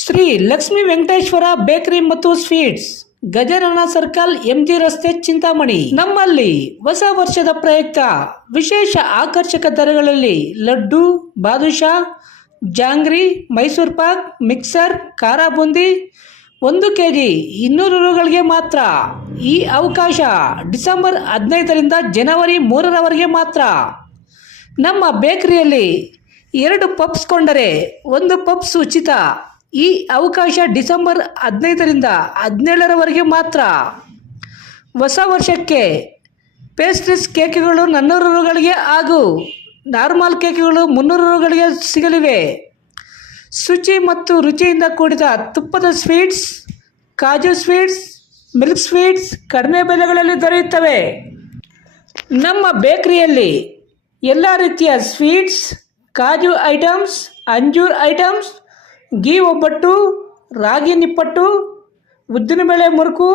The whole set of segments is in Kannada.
ಶ್ರೀ ಲಕ್ಷ್ಮೀ ವೆಂಕಟೇಶ್ವರ ಬೇಕರಿ ಮತ್ತು ಸ್ವೀಟ್ಸ್, ಗಜಾನನ ಸರ್ಕಲ್, ಎಂಜಿ ರಸ್ತೆ, ಚಿಂತಾಮಣಿ. ನಮ್ಮಲ್ಲಿ ಹೊಸ ವರ್ಷದ ಪ್ರಯುಕ್ತ ವಿಶೇಷ ಆಕರ್ಷಕ ದರಗಳಲ್ಲಿ ಲಡ್ಡು, ಬಾದುಷಾ, ಜಾಂಗ್ರಿ, ಮೈಸೂರು ಪಾಕ್, ಮಿಕ್ಸರ್, ಖಾರ ಬೂಂದಿ 1 kg 200 ರೂಗಳಿಗೆ ಮಾತ್ರ. ಈ ಅವಕಾಶ ಡಿಸೆಂಬರ್ 15ರಿಂದ ಜನವರಿ 3ರವರೆಗೆ ಮಾತ್ರ. ನಮ್ಮ ಬೇಕರಿಯಲ್ಲಿ 2 ಪಪ್ಸ್ ಕೊಂಡರೆ 1 ಪಪ್ಸ್ ಉಚಿತ. ಈ ಅವಕಾಶ ಡಿಸೆಂಬರ್ 15ರಿಂದ 17ರವರೆಗೆ ಮಾತ್ರ. ಹೊಸ ವರ್ಷಕ್ಕೆ ಪೇಸ್ಟ್ರೀಸ್ ಕೇಕ್ಗಳು 400 ರೂಗಳಿಗೆ ಹಾಗೂ ನಾರ್ಮಲ್ ಕೇಕ್ಗಳು 300 ರೂಗಳಿಗೆ ಸಿಗಲಿವೆ. ಶುಚಿ ಮತ್ತು ರುಚಿಯಿಂದ ಕೂಡಿದ ತುಪ್ಪದ ಸ್ವೀಟ್ಸ್, ಕಾಜು ಸ್ವೀಟ್ಸ್, ಮಿಲ್ಕ್ ಸ್ವೀಟ್ಸ್ ಕಡಿಮೆ ಬೆಲೆಗಳಲ್ಲಿ ದೊರೆಯುತ್ತವೆ. ನಮ್ಮ ಬೇಕರಿಯಲ್ಲಿ ಎಲ್ಲ ರೀತಿಯ ಸ್ವೀಟ್ಸ್, ಕಾಜು ಐಟಮ್ಸ್, ಅಂಜೂರ್ ಐಟಮ್ಸ್, ಗೀ ಒಬ್ಬಟ್ಟು, ರಾಗಿ ನಿಪ್ಪಟ್ಟು, ಉದ್ದಿನಬೇಳೆ ಮುರುಕು,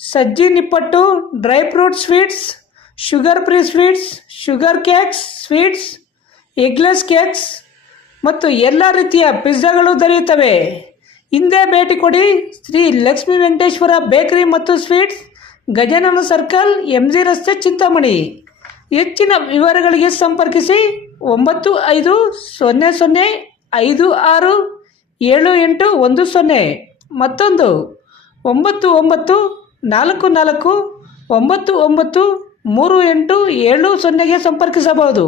ಸಜ್ಜಿ ನಿಪ್ಪಟ್ಟು, dry fruit sweets, sugar free sweets, sugar cakes sweets, eggless cakes ಮತ್ತು ಎಲ್ಲ ರೀತಿಯ ಪಿಜ್ಜಾಗಳು ದೊರೆಯುತ್ತವೆ. ಹಿಂದೆ ಭೇಟಿ ಕೊಡಿ. ಶ್ರೀ ಲಕ್ಷ್ಮೀ ವೆಂಕಟೇಶ್ವರ ಬೇಕರಿ ಮತ್ತು ಸ್ವೀಟ್ಸ್, ಗಜಾನನ ಸರ್ಕಲ್, ಎಂಜಿ ರಸ್ತೆ, ಚಿಂತಾಮಣಿ. ಹೆಚ್ಚಿನ ವಿವರಗಳಿಗೆ ಸಂಪರ್ಕಿಸಿ 9500567810. ಮತ್ತೊಂದು 9944993870ಗೆ ಸಂಪರ್ಕಿಸಬಹುದು.